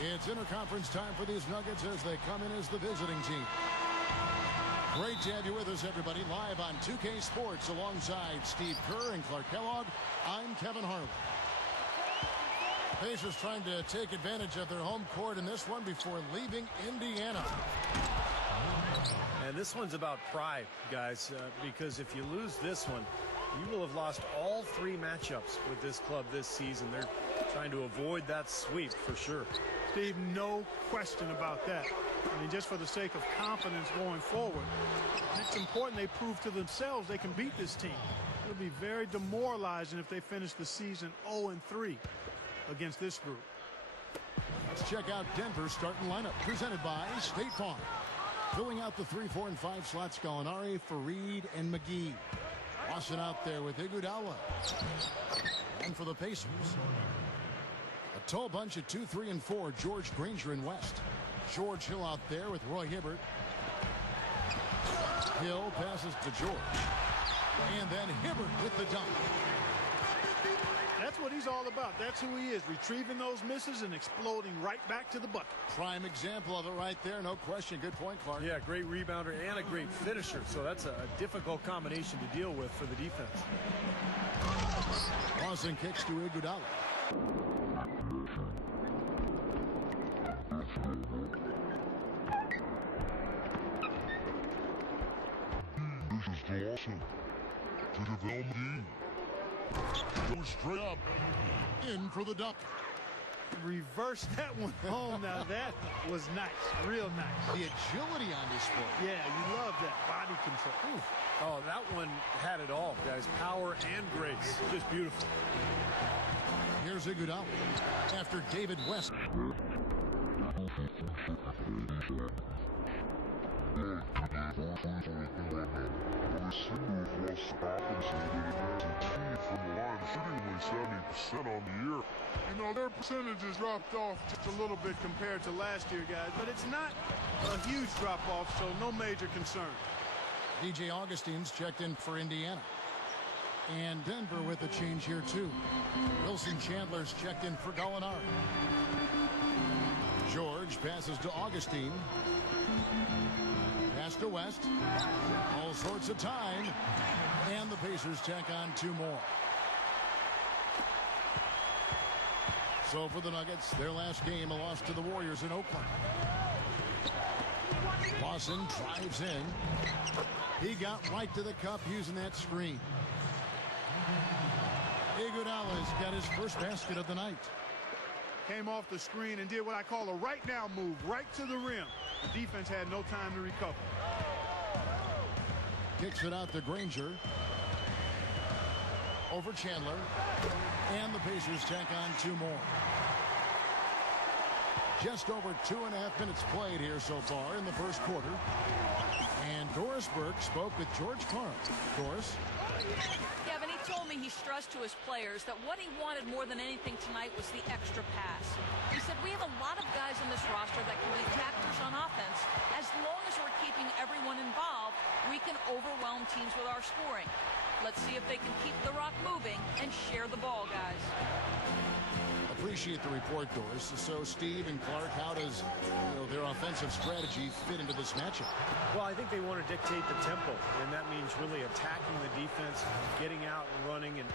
It's interconference time for these Nuggets as they come in as the visiting team. Great to have you with us, everybody, live on 2K Sports alongside Steve Kerr and Clark Kellogg. I'm Kevin Harlan. Pacers trying to take advantage of their home court in this one before leaving Indiana. And this one's about pride, guys, because if you lose this one, you will have lost all 3 matchups with this club this season. They're trying to avoid that sweep for sure. Steve, no question about that. I mean, just for the sake of confidence going forward, it's important they prove to themselves they can beat this team. It would be very demoralizing if they finish the season 0-3 against this group. Let's check out Denver's starting lineup, presented by State Farm. Filling out the 3, 4, and 5 slots, Gallinari, Fareed, and McGee. Watson out there with Iguodala. And for the Pacers, a tall bunch at 2, 3, and 4, George Granger and West. George Hill out there with Roy Hibbert. Hill passes to George. And then Hibbert with the dunk. That's what he's all about. That's who he is, retrieving those misses and exploding right back to the bucket. Prime example of it right there, no question. Good point, Clark. Yeah, great rebounder and a great finisher, so that's a difficult combination to deal with for the defense. Lawson kicks to Iguodala. This is Lawson to the McGee. Go straight up. In for the dunk. Reverse that one home. Now that was nice, real nice. The agility on display. Yeah, you love that body control. Ooh. Oh, that one had it all, guys. Power and grace. Just beautiful. Here's Iguodala after David West. Shooting 70% on the year. You know, their percentages dropped off just a little bit compared to last year, guys, but it's not a huge drop-off, so no major concern. DJ Augustine's checked in for Indiana. And Denver with a change here, too. Wilson Chandler's checked in for Gallinari. George passes to Augustine. Pass to West. All sorts of time. And the Pacers tack on 2 more. So for the Nuggets, their last game, a loss to the Warriors in Oakland. Lawson drives in. He got right to the cup using that screen. Iguodala's got his first basket of the night. Came off the screen and did what I call a right now move, right to the rim. The defense had no time to recover. Kicks it out to Granger. Over Chandler. And the Pacers tack on 2 more. Just over 2.5 minutes played here so far in the first quarter. And Doris Burke spoke with George Karl. Doris? Kevin, he told me he stressed to his players that what he wanted more than anything tonight was the extra pass. He said, we have a lot of guys on this roster that can be factors on offense. As long as we're keeping everyone involved, we can overwhelm teams with our scoring. Let's see if they can keep the rock moving and share the ball, guys. Appreciate the report, Doris. So, Steve and Clark, how does their offensive strategy fit into this matchup? Well, I think they want to dictate the tempo, and that means really attacking the defense, getting out and running. And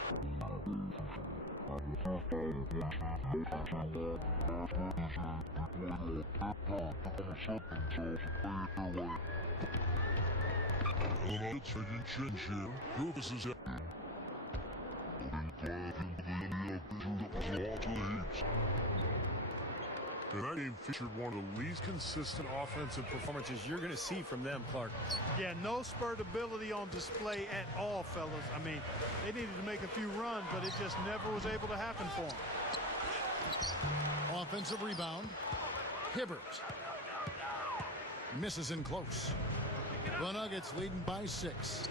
that game featured one of the least consistent offensive performances you're going to see from them, Clark. Yeah, no spurtability on display at all, fellas. I mean, they needed to make a few runs, but it just never was able to happen for them. Offensive rebound. Hibbert. Misses in close. The Nuggets leading by 6.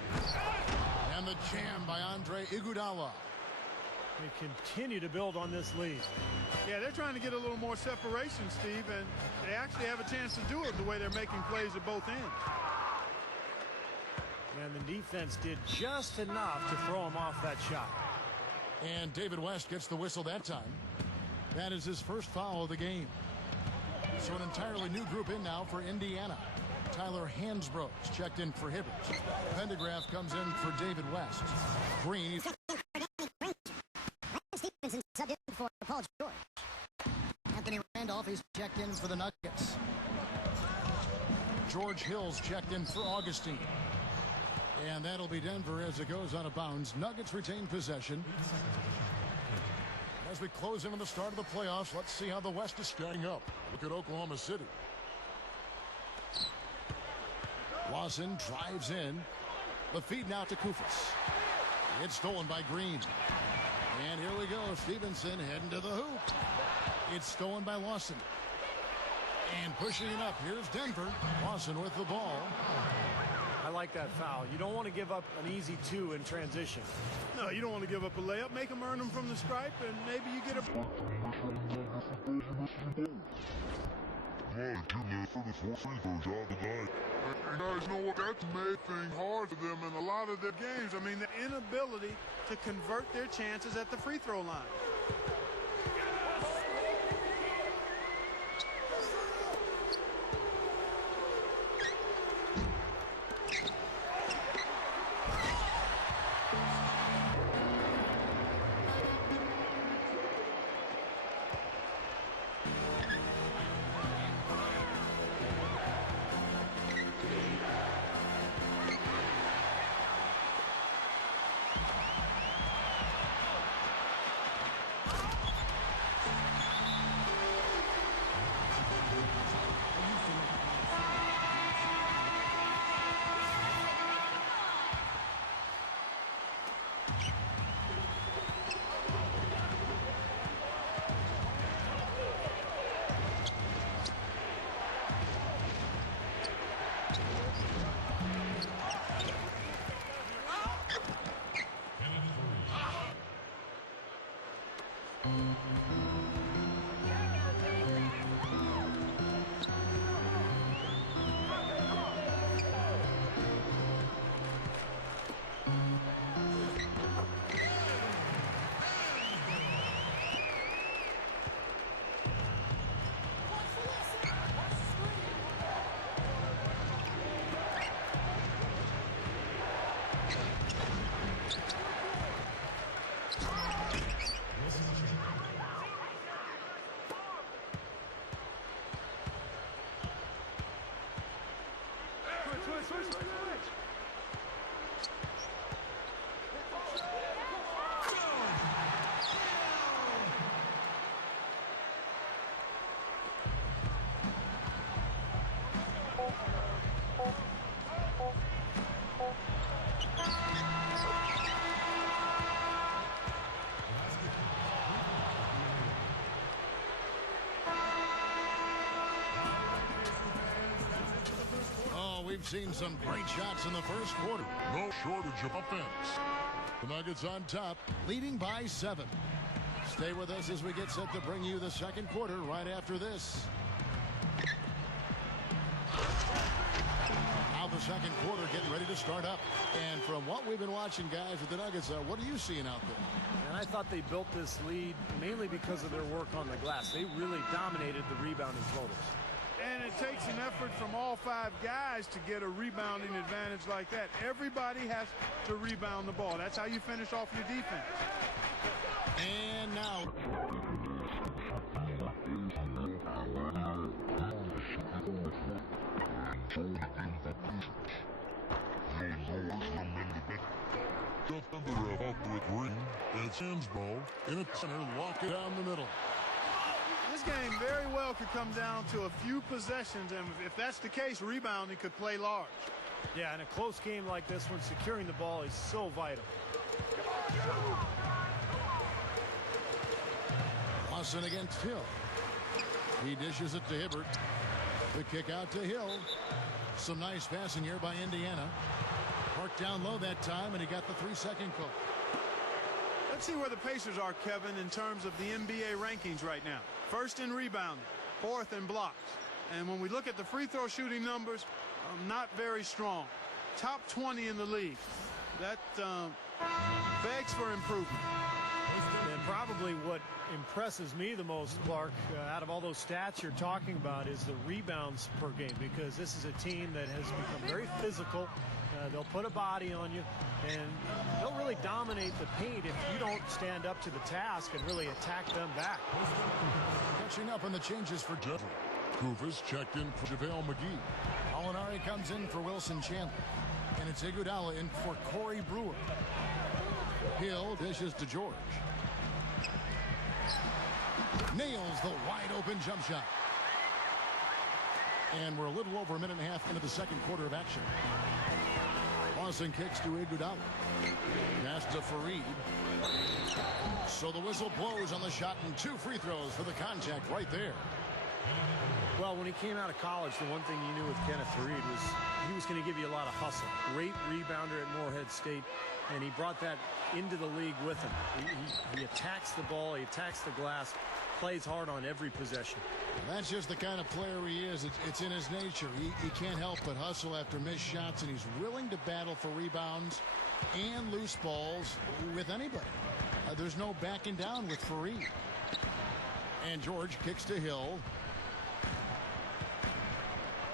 And the jam by Andre Iguodala. They continue to build on this lead. Yeah, they're trying to get a little more separation, Steve, and they actually have a chance to do it the way they're making plays at both ends. And the defense did just enough to throw him off that shot. And David West gets the whistle that time. That is his first foul of the game. So an entirely new group in now for Indiana. Tyler Hansbrough checked in for Hibbert. Pendergraph comes in for David West. Green. Stevenson subbed in for Paul George. Anthony Randolph is checked in for the Nuggets. George Hill's checked in for Augustine. And that'll be Denver as it goes out of bounds. Nuggets retain possession. As we close in on the start of the playoffs, let's see how the West is stacking up. Look at Oklahoma City. Lawson drives in. The feed now to Koufos. It's stolen by Green. And here we go. Stevenson heading to the hoop. It's stolen by Lawson. And pushing it up. Here's Denver. Lawson with the ball. I like that foul. You don't want to give up an easy 2 in transition. No, you don't want to give up a layup. Make them earn them from the stripe, and maybe you get a... And guys know what? That's made things hard for them in a lot of their games. I mean, the inability to convert their chances at the free throw line. We've seen some great shots in the first quarter. no shortage of offense. The Nuggets on top, leading by 7. Stay with us as we get set to bring you the second quarter right after this. Now the second quarter getting ready to start up. And from what we've been watching, guys, with the Nuggets, what are you seeing out there? And I thought they built this lead mainly because of their work on the glass. They really dominated the rebounding totals. And it takes an effort from all 5 guys to get a rebounding advantage like that. Everybody has to rebound the ball. That's how you finish off your defense. And now. Up with Green. It's Hansbrough in a center. Lock it down the middle. This game very well could come down to a few possessions, and if that's the case, rebounding could play large. Yeah, in a close game like this one, securing the ball is so vital. Lawson against Hill. He dishes it to Hibbert. The kick out to Hill. Some nice passing here by Indiana. Parked down low that time, and he got the 3-second call. Let's see where the Pacers are, Kevin, in terms of the NBA rankings right now. First in rebounding, 4th in blocks. And when we look at the free throw shooting numbers, not very strong. Top 20 in the league. That begs for improvement. And probably what impresses me the most, Clark, out of all those stats you're talking about, is the rebounds per game, because this is a team that has become very physical. They'll put a body on you, and they'll really dominate the paint if you don't stand up to the task and really attack them back. Catching up on the changes for Denver. Kufis checked in for JaVale McGee. Molinari comes in for Wilson Chandler. And it's Iguodala in for Corey Brewer. Hill dishes to George. Nails the wide-open jump shot. And we're a little over a minute and a half into the second quarter of action. Lawson kicks to Iguodala. Pass to Fareed. So the whistle blows on the shot, and 2 free throws for the contact right there. Well, when he came out of college, the one thing you knew with Kenneth Fareed was he was going to give you a lot of hustle. Great rebounder at Morehead State, and he brought that into the league with him. He attacks the ball, he attacks the glass, plays hard on every possession. That's just the kind of player he is. It's in his nature. He can't help but hustle after missed shots, and he's willing to battle for rebounds and loose balls with anybody. There's no backing down with Fareed. And George kicks to Hill.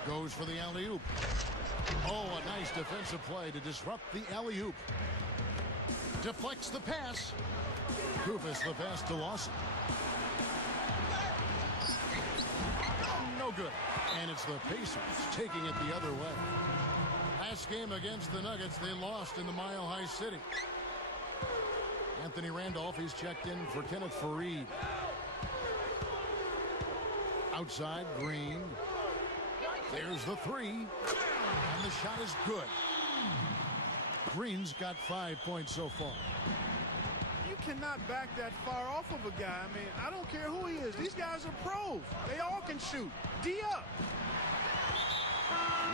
Goes for the alley-oop. Oh, a nice defensive play to disrupt the alley-oop. Deflects the pass. Kufis the pass to Lawson. No good. And it's the Pacers taking it the other way. Last game against the Nuggets, they lost in the Mile High City. Anthony Randolph, he's checked in for Kenneth Fareed. Outside, Green. There's the 3. And the shot is good. Green's got 5 points so far. You cannot back that far off of a guy. I mean, I don't care who he is. These guys are pros. They all can shoot. D up.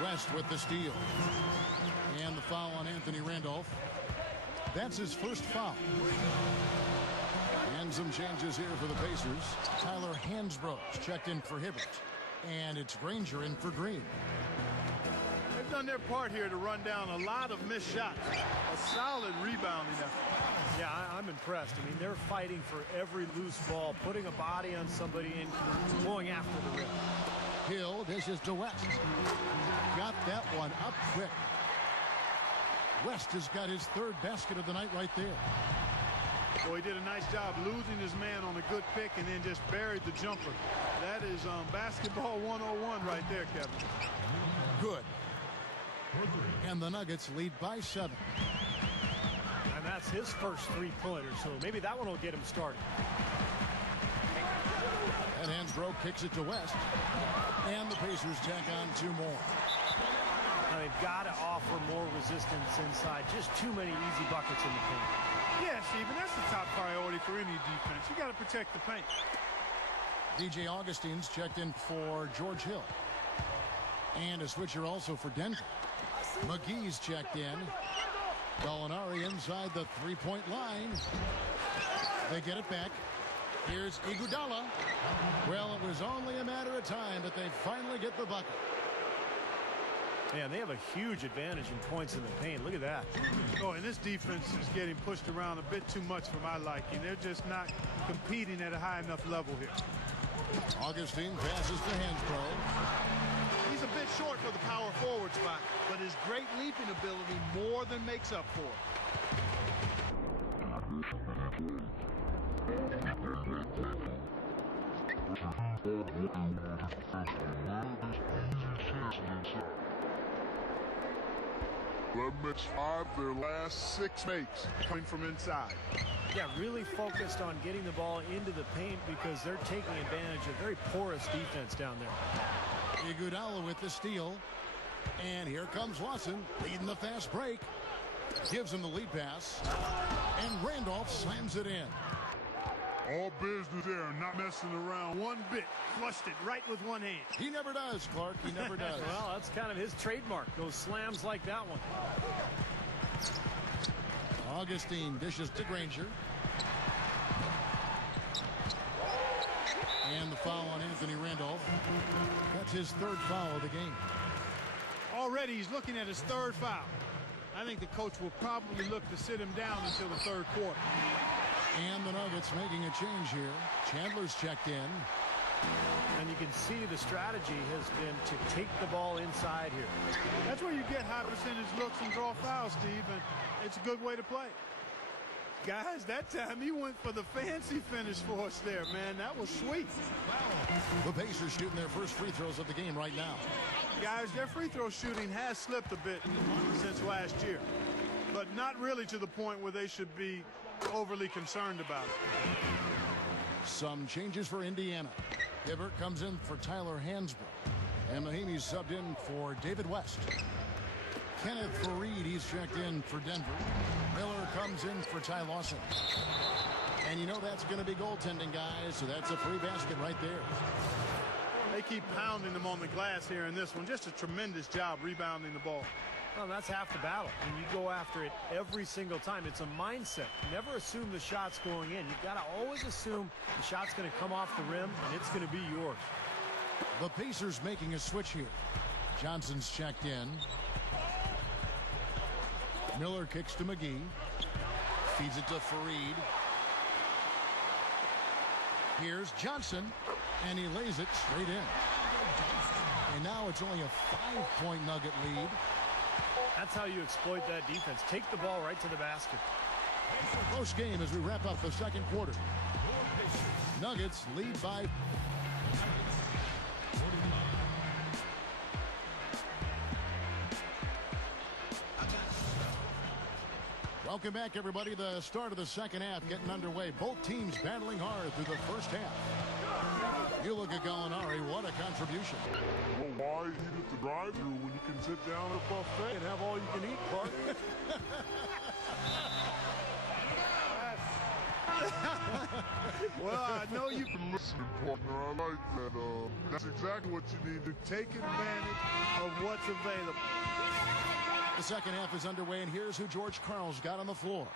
West with the steal. And the foul on Anthony Randolph. That's his first foul. And some changes here for the Pacers. Tyler Hansbrough's checked in for Hibbert. And it's Granger in for Green. They've done their part here to run down a lot of missed shots. A solid rebounding effort. Yeah, I'm impressed. I mean, they're fighting for every loose ball, putting a body on somebody and going after the rim. Hill dishes to West. Got that one up quick. West has got his 3rd basket of the night right there. Well, he did a nice job losing his man on a good pick and then just buried the jumper. That is basketball 101 right there, Kevin. Good. And the Nuggets lead by 7. And that's his first 3-pointer, so maybe that one will get him started. And Hansbrough kicks it to West. And the Pacers tack on 2 more. Now they've got to offer more resistance inside. Just too many easy buckets in the paint. Yeah, Stephen, that's the top priority for any defense. You got to protect the paint. DJ Augustine's checked in for George Hill. And a switcher also for Denver. McGee's checked in. Gallinari inside the 3-point line. They get it back. Here's Iguodala. Well, it was only a matter of time, but they finally get the bucket. Man, they have a huge advantage in points in the paint. Look at that. Oh, and this defense is getting pushed around a bit too much for my liking. They're just not competing at a high enough level here. Augustine passes to Hansbrough. He's a bit short for the power forward spot, but his great leaping ability more than makes up for it. Red 5, their last 6 makes coming from inside. Yeah, really focused on getting the ball into the paint because they're taking advantage of very porous defense down there. Iguodala with the steal. And here comes Lawson leading the fast break. Gives him the lead pass. And Randolph slams it in. All business there, not messing around one bit. Flushed it right with one hand. He never does, Clark. He never does. Well, that's kind of his trademark, those slams like that one. Augustine dishes to Granger. And the foul on Anthony Randolph. That's his 3rd foul of the game. Already he's looking at his 3rd foul. I think the coach will probably look to sit him down until the 3rd quarter. And the Nuggets making a change here. Chandler's checked in. And you can see the strategy has been to take the ball inside here. That's where you get high percentage looks and draw fouls, Steve, and it's a good way to play. Guys, that time he went for the fancy finish for us there, man. That was sweet. The Pacers shooting their first free throws of the game right now. Guys, their free throw shooting has slipped a bit since last year, but not really to the point where they should be overly concerned about it. Some changes for Indiana. Hibbert comes in for Tyler Hansbrough. And Mahimi's subbed in for David West. Kenneth Faried, he's checked in for Denver. Miller comes in for Ty Lawson. And you know that's going to be goaltending, guys, so that's a free basket right there. They keep pounding them on the glass here in this one. Just a tremendous job rebounding the ball. Well, that's half the battle. When you go after it every single time, it's a mindset. Never assume the shot's going in. You've got to always assume the shot's going to come off the rim, and it's going to be yours. The Pacers making a switch here. Johnson's checked in. Miller kicks to McGee. Feeds it to Faried. Here's Johnson, and he lays it straight in. And now it's only a 5-point Nugget lead. That's how you exploit that defense. Take the ball right to the basket. Close game as we wrap up the second quarter. Nuggets lead by... Welcome back, everybody. The start of the second half getting underway. Both teams battling hard through the first half. You look at Gallinari. What a contribution. Well, why eat at the drive-thru when you can sit down at a buffet and have all you can eat, Clark? Well, I know you've been listening, partner. I like that. That's exactly what you need to take advantage of what's available. The second half is underway, and here's who George Karl's got on the floor.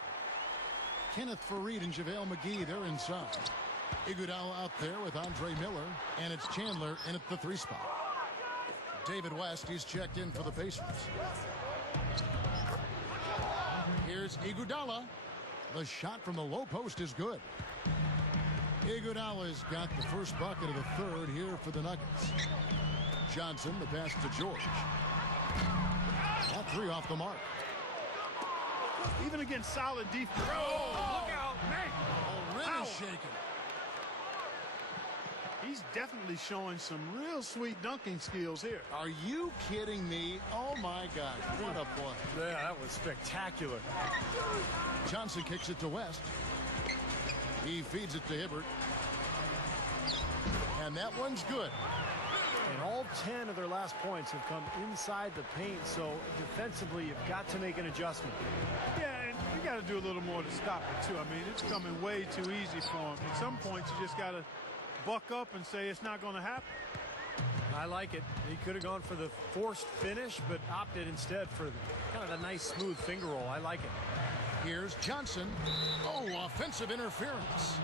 Kenneth Faried and JaVale McGee, they're inside. Iguodala out there with Andre Miller, and it's Chandler in at the 3 spot. David West, he's checked in for the Pacers. Here's Iguodala. The shot from the low post is good. Iguodala's got the first bucket of the third here for the Nuggets. Johnson, the pass to George. That 3 off the mark. Even against solid defense. Oh, look out, man. Oh, rim is shaking. He's definitely showing some real sweet dunking skills here. Are you kidding me? Oh, my gosh. What a play. Yeah, that was spectacular. Johnson kicks it to West. He feeds it to Hibbert. And that one's good. And all 10 of their last points have come inside the paint, so defensively you've got to make an adjustment. Yeah, and you got to do a little more to stop it, too. I mean, it's coming way too easy for him. At some points, you just got to buck up and say it's not going to happen. I like it. He could have gone for the forced finish, but opted instead for kind of a nice, smooth finger roll. I like it. Here's Johnson. Oh, offensive interference.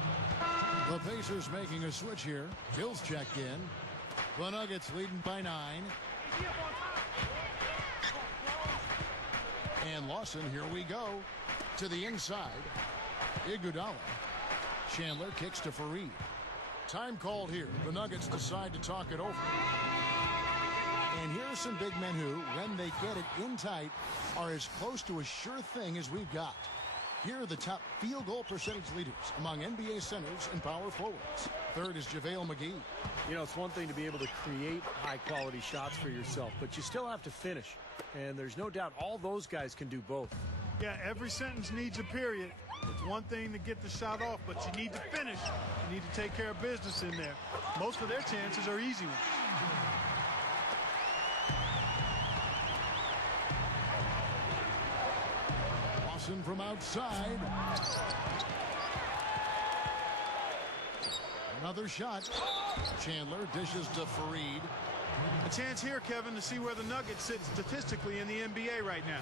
The Pacers making a switch here. Hill's checked in. The Nuggets leading by 9. And Lawson, here we go. To the inside. Iguodala. Chandler kicks to Faried. Time called here. The Nuggets decide to talk it over. And here are some big men who, when they get it in tight, are as close to a sure thing as we've got. Here are the top field goal percentage leaders among NBA centers and power forwards. Third is JaVale McGee. You know, it's one thing to be able to create high-quality shots for yourself, but you still have to finish. And there's no doubt all those guys can do both. Yeah, every sentence needs a period. It's one thing to get the shot off, but you need to finish. You need to take care of business in there. Most of their chances are easy ones. Lawson from outside. Another shot. Chandler dishes to Faried. A chance here, Kevin, to see where the Nuggets sit statistically in the NBA right now.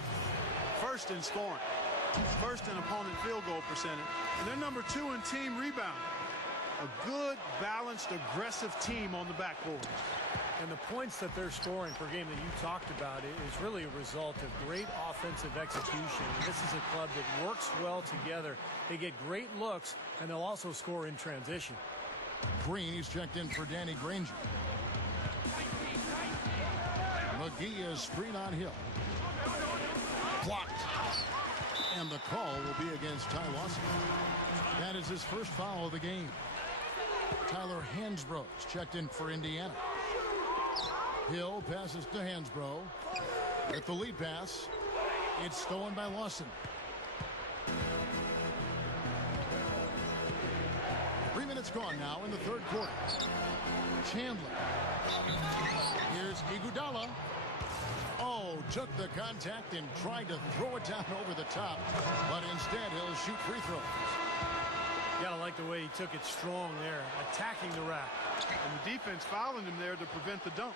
First in scoring. First in opponent field goal percentage. And they're number 2 in team rebound. A good, balanced, aggressive team on the backboard. And the points that they're scoring per game that you talked about is really a result of great offensive execution. And this is a club that works well together. They get great looks, and they'll also score in transition. Green, he's checked in for Danny Granger. McGee is screen on Hill. Blocked. And the call will be against Ty Lawson. That is his first foul of the game. Tyler Hansbrough checked in for Indiana. Hill passes to Hansbrough. With the lead pass, it's stolen by Lawson. 3 minutes gone now in the third quarter. Chandler. Here's Iguodala. Oh, took the contact and tried to throw it down over the top, but instead he'll shoot free throws. Gotta like the way he took it strong there, attacking the rack. And the defense fouling him there to prevent the dunk.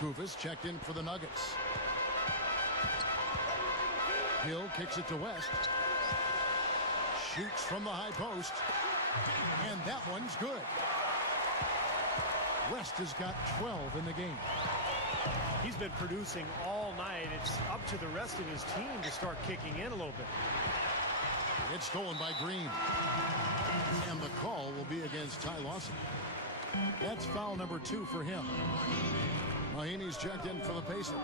Kufis checked in for the Nuggets. Hill kicks it to West. Shoots from the high post. And that one's good. West has got 12 in the game. He's been producing all night. It's up to the rest of his team to start kicking in a little bit. It's stolen by Green. And the call will be against Ty Lawson. That's foul number 2 for him. Mahinmi's checked in for the Pacers.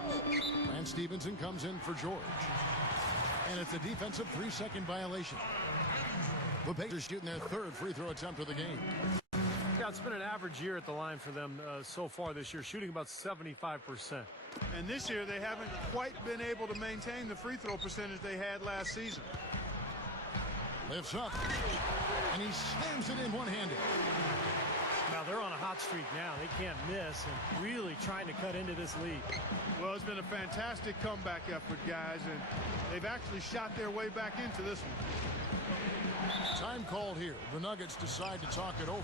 Lance Stevenson comes in for George. And it's a defensive 3-second violation. The Pacers shooting their third free throw attempt of the game. Yeah, it's been an average year at the line for them so far this year, shooting about 75%. And this year they haven't quite been able to maintain the free throw percentage they had last season. Lifts up. And he slams it in one-handed. Now they're on a hot streak now. They can't miss and really trying to cut into this lead. Well, it's been a fantastic comeback effort, guys, and they've actually shot their way back into this one. Time called here. The Nuggets decide to talk it over.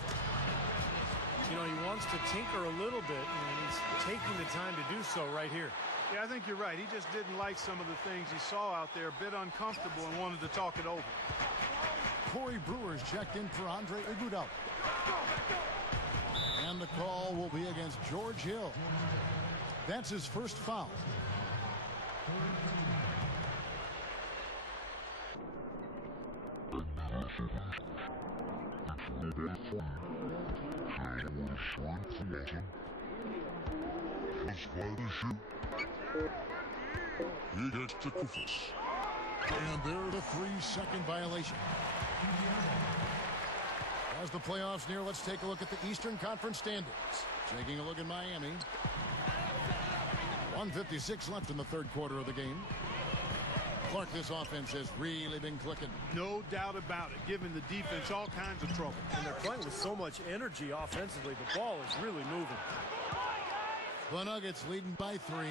You know, he wants to tinker a little bit, and he's taking the time to do so right here. Yeah, I think you're right. He just didn't like some of the things he saw out there, a bit uncomfortable, and wanted to talk it over. Corey Brewer's checked in for Andre Iguodala. And the call will be against George Hill. That's his first foul. He gets to Kufis. And there's a 3-second violation. As the playoffs near, let's take a look at the Eastern Conference standings. Taking a look at Miami. 1:56 left in the third quarter of the game. Clark, this offense has really been clicking. No doubt about it, giving the defense all kinds of trouble. And they're playing with so much energy offensively. The ball is really moving. The Nuggets leading by 3.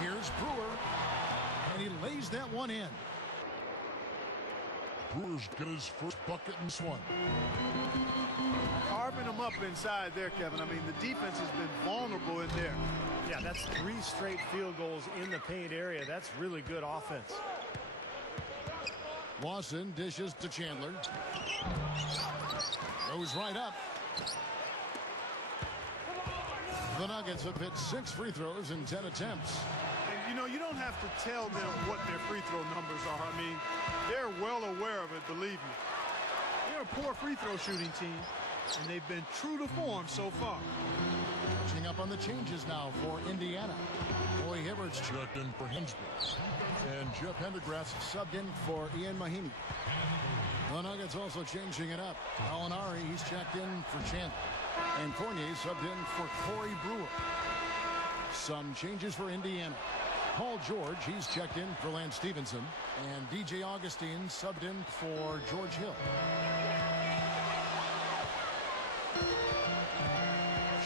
Here's Brewer. And he lays that one in. Brewer's got his first bucket in this one. Carving them up inside there, Kevin. I mean, the defense has been vulnerable in there. Yeah, that's 3 straight field goals in the paint area. That's really good offense. Lawson dishes to Chandler. Goes right up. The Nuggets have hit 6 free throws in 10 attempts. And, you know, you don't have to tell them what their free throw numbers are. I mean, they're well aware of it, believe me. They're a poor free throw shooting team, and they've been true to form so far. Catching up on the changes now for Indiana. Roy Hibbert's checked in for Hansbrough. And Jeff Pendergrass subbed in for Ian Mahinmi. The Nuggets also changing it up. Alinari, he's checked in for Chandler. And Fournier subbed in for Corey Brewer. Some changes for Indiana. Paul George, he's checked in for Lance Stevenson. And DJ Augustine subbed in for George Hill.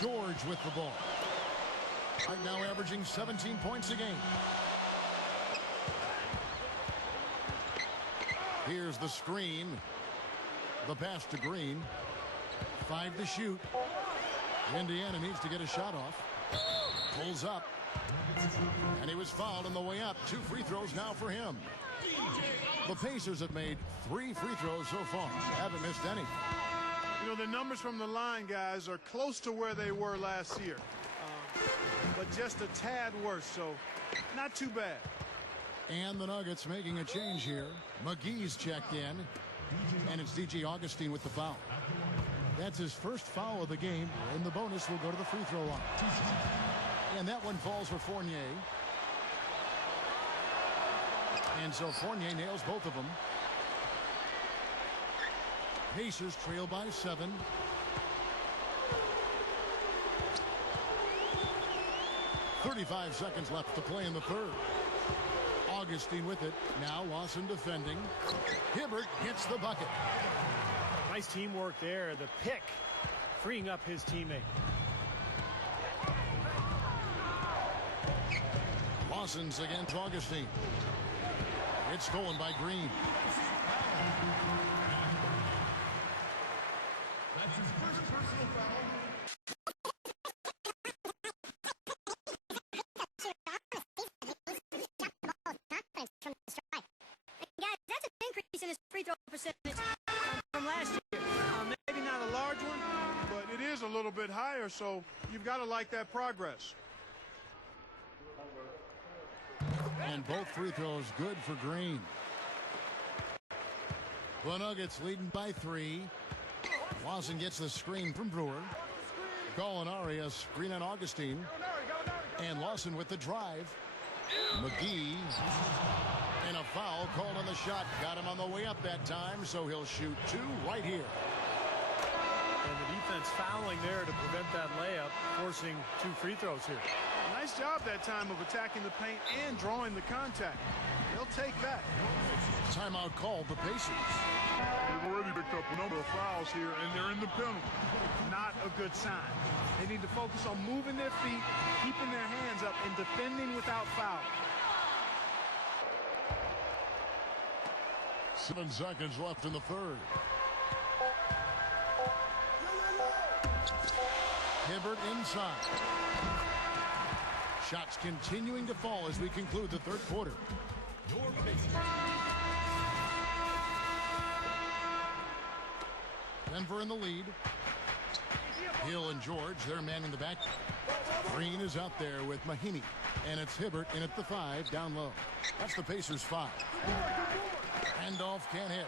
George with the ball. Right now averaging 17 points a game. Here's the screen. The pass to Green. 5 to shoot. Indiana needs to get a shot off. Pulls up. And he was fouled on the way up. 2 free throws now for him. The Pacers have made 3 free throws so far. Haven't missed any. You know, the numbers from the line, guys, are close to where they were last year. But just a tad worse, so not too bad. And the Nuggets making a change here. McGee's checked in, and it's DJ Augustine with the foul. That's his first foul of the game, and the bonus will go to the free throw line. And that one falls for Fournier. And so Fournier nails both of them. Pacers trail by 7. .35 seconds left to play in the third. Augustine with it. Now Lawson defending. Hibbert hits the bucket. Nice teamwork there. The pick freeing up his teammate. Lawson's against Augustine. It's stolen by Green. That's his first personal foul. Guys, that's an increase in his free throw percentage from last year. Maybe not a large one, but it is a little bit higher, so you've got to like that progress. And both free throws good for Green. The Nuggets leading by 3. Lawson gets the screen from Brewer. Gallinari a screen on Augustine. And Lawson with the drive. McGee. And a foul called on the shot. Got him on the way up that time, so he'll shoot 2 right here. And the defense fouling there to prevent that layup, forcing 2 free throws here. Nice job that time of attacking the paint and drawing the contact. They'll take that. Timeout called the Pacers. They've already picked up a number of fouls here, and they're in the penalty. Not a good sign. They need to focus on moving their feet, keeping their hands up, and defending without foul. 7 seconds left in the third. Hibbert inside. Shots continuing to fall as we conclude the third quarter. Denver in the lead. Hill and George, they're manning the back. Green is out there with Mahinmi. And it's Hibbert in at the 5, down low. That's the Pacers' 5. Randolph can't hit.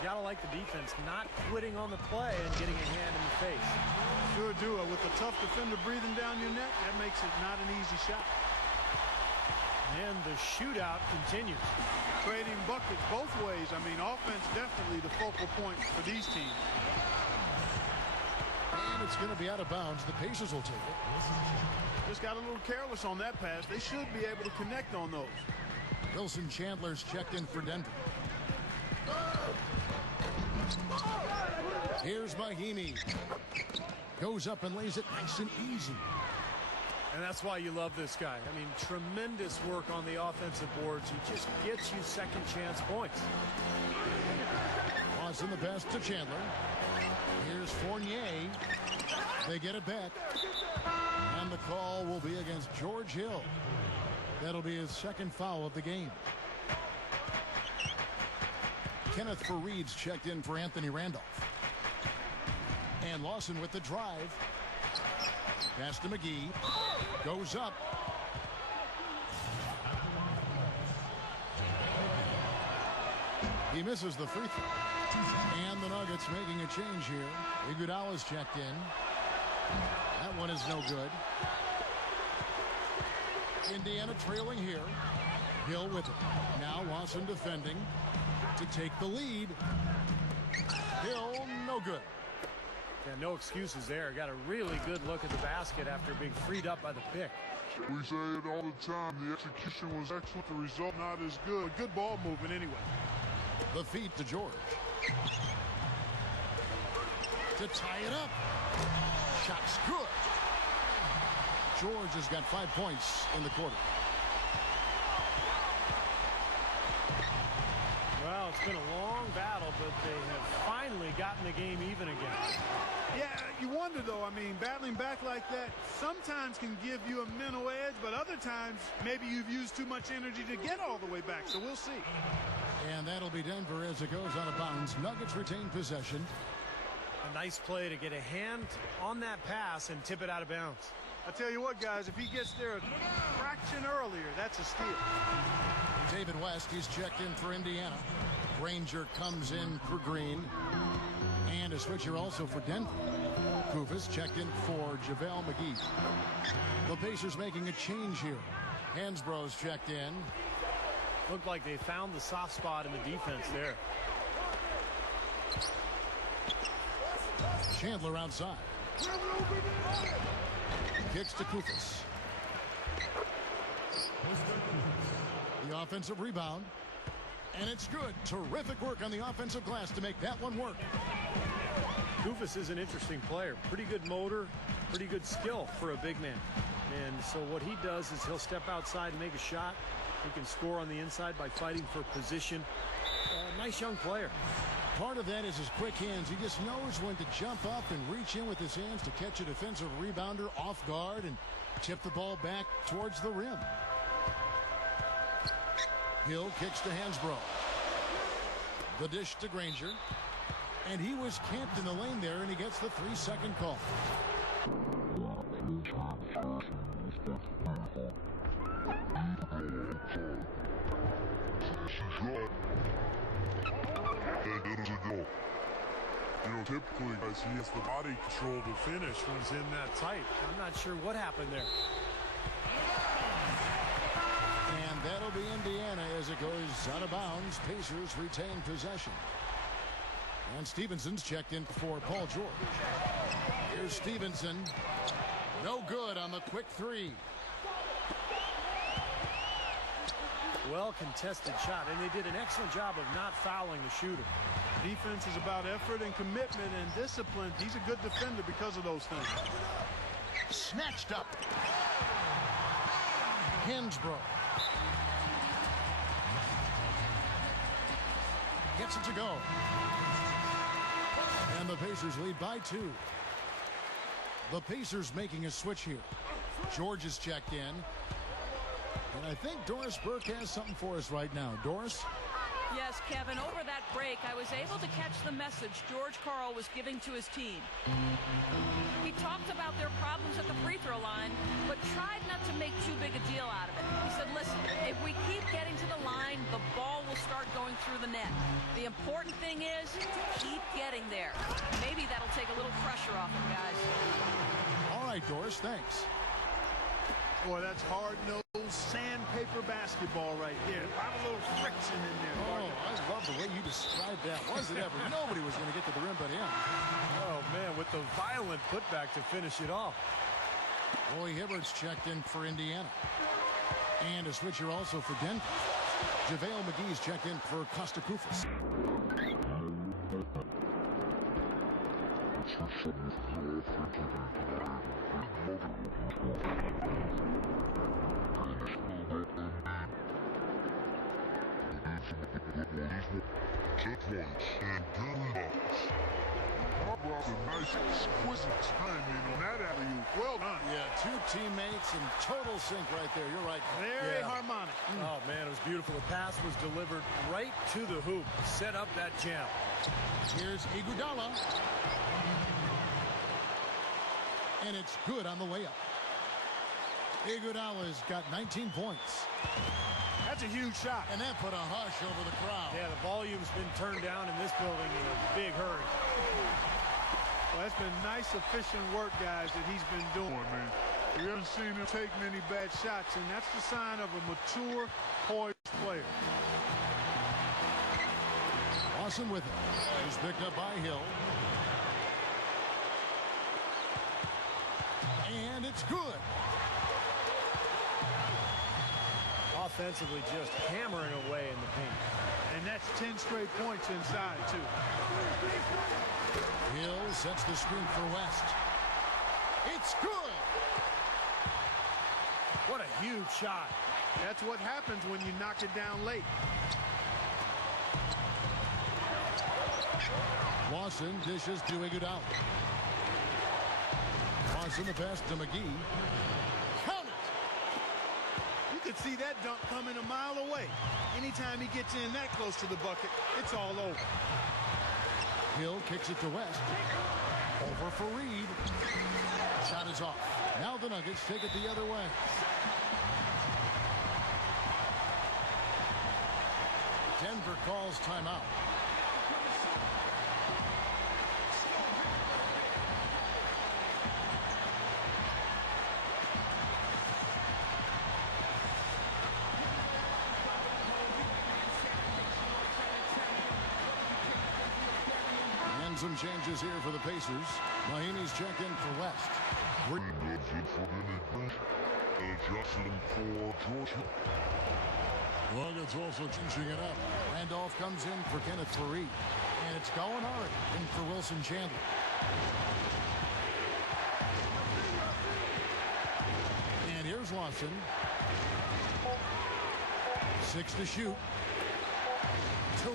You gotta like the defense not quitting on the play and getting a hand in the face. Sure do. With a tough defender breathing down your neck, that makes it not an easy shot. And the shootout continues. Trading buckets both ways. I mean, offense definitely the focal point for these teams. And it's going to be out of bounds. The Pacers will take it. Just got a little careless on that pass. They should be able to connect on those. Wilson Chandler's checked in for Denver. Here's Mahinmi. Goes up and lays it nice and easy. And that's why you love this guy. I mean, tremendous work on the offensive boards. He just gets you second chance points. Lawson the pass to Chandler. Here's Fournier. They get it back. And the call will be against George Hill. That'll be his second foul of the game. Kenneth Faried's checked in for Anthony Randolph. And Lawson with the drive. Pass to McGee. Goes up. He misses the free throw. And the Nuggets making a change here. Iguodala's checked in. That one is no good. Indiana trailing here. Hill with it. Now Lawson defending to take the lead. Hill, no good. Yeah, no excuses there. Got a really good look at the basket after being freed up by the pick. We say it all the time. The execution was excellent. The result not as good. Good ball movement anyway. The feed to George. To tie it up. Shot's good. George has got 5 points in the quarter. Well, it's been a long battle, but they have finally gotten the game even again. Yeah, you wonder, though, I mean, battling back like that sometimes can give you a mental edge, but other times maybe you've used too much energy to get all the way back, so we'll see. And that'll be Denver as it goes out of bounds. Nuggets retain possession. A nice play to get a hand on that pass and tip it out of bounds. I tell you what, guys, if he gets there a fraction earlier, that's a steal. David West, he's checked in for Indiana. Granger comes in for Green. And a switcher also for Denver. Koufos checked in for JaVale McGee. The Pacers making a change here. Hansbrough's checked in. Looked like they found the soft spot in the defense there. Chandler outside. Kicks to Koufos. The offensive rebound. And it's good. Terrific work on the offensive glass to make that one work. Koufos is an interesting player. Pretty good motor, pretty good skill for a big man. And so what he does is he'll step outside and make a shot. He can score on the inside by fighting for position. Nice young player. Part of that is his quick hands. He just knows when to jump up and reach in with his hands to catch a defensive rebounder off guard and tip the ball back towards the rim. Hill kicks to Hansbrough. The dish to Granger. And he was camped in the lane there, and he gets the 3-second call. You know, typically, guys, he has the body control to finish when he's in that tight. I'm not sure what happened there. And that'll be Indiana as it goes out of bounds. Pacers retain possession. And Stevenson's checked in for Paul George. Here's Stevenson. No good on the quick three. Well contested shot, and they did an excellent job of not fouling the shooter. Defense is about effort and commitment and discipline. He's a good defender because of those things. Snatched up. Hansbrough. Gets it to go. And the Pacers lead by 2. The Pacers making a switch here. George is checked in. And I think Doris Burke has something for us right now. Doris? Yes, Kevin, over that break, I was able to catch the message George Karl was giving to his team. He talked about their problems at the free throw line, but tried not to make too big a deal out of it. He said, listen, if we keep getting to the line, the ball will start going through the net. The important thing is keep getting there. Maybe that'll take a little pressure off them, guys. All right, Doris, thanks. Boy, that's hard-nosed sandpaper basketball right there. A lot of little friction in there. Oh, I love the way you described that. Was it ever? Nobody was going to get to the rim but him. Oh, man, with the violent putback to finish it off. Roy Hibbert's checked in for Indiana. And a switcher also for Denver. JaVale McGee's checked in for Costa Koufos. A nice, exquisite timing on that alley-oop. Well done. Yeah, 2 teammates in total sync right there. You're right. Very harmonic. Oh, man, it was beautiful. The pass was delivered right to the hoop. Set up that jam. Here's Iguodala. And it's good on the layup. Iguodala's got 19 points. That's a huge shot. And that put a hush over the crowd. Yeah, the volume's been turned down in this building in a big hurry. Well, that's been nice, efficient work, guys, that he's been doing. Man, we haven't seen him take many Bad shots, and that's the sign of a mature, poised player. Lawson with it. He's picked up by Hill. And it's good. Offensively just hammering away in the paint. And that's 10 straight points inside, too. Hill sets the screen for West. It's good. What a huge shot. That's what happens when you knock it down late. Lawson dishes to Iguodala. Lawson the pass to McGee. Count it. You could see that dunk coming a mile away. Anytime he gets in that close to the bucket, it's all over. Hill kicks it to West. Over for Reed. Shot is off. Now the Nuggets take it the other way. Denver calls timeout. And some changes here for the Pacers. Mahinmi's checked in for West. Adjusting for Georgia. Nuggets also changing it up. Randolph comes in for Kenneth Faried. And it's Gallinari in for Wilson Chandler. And here's Lawson. 6 to shoot. To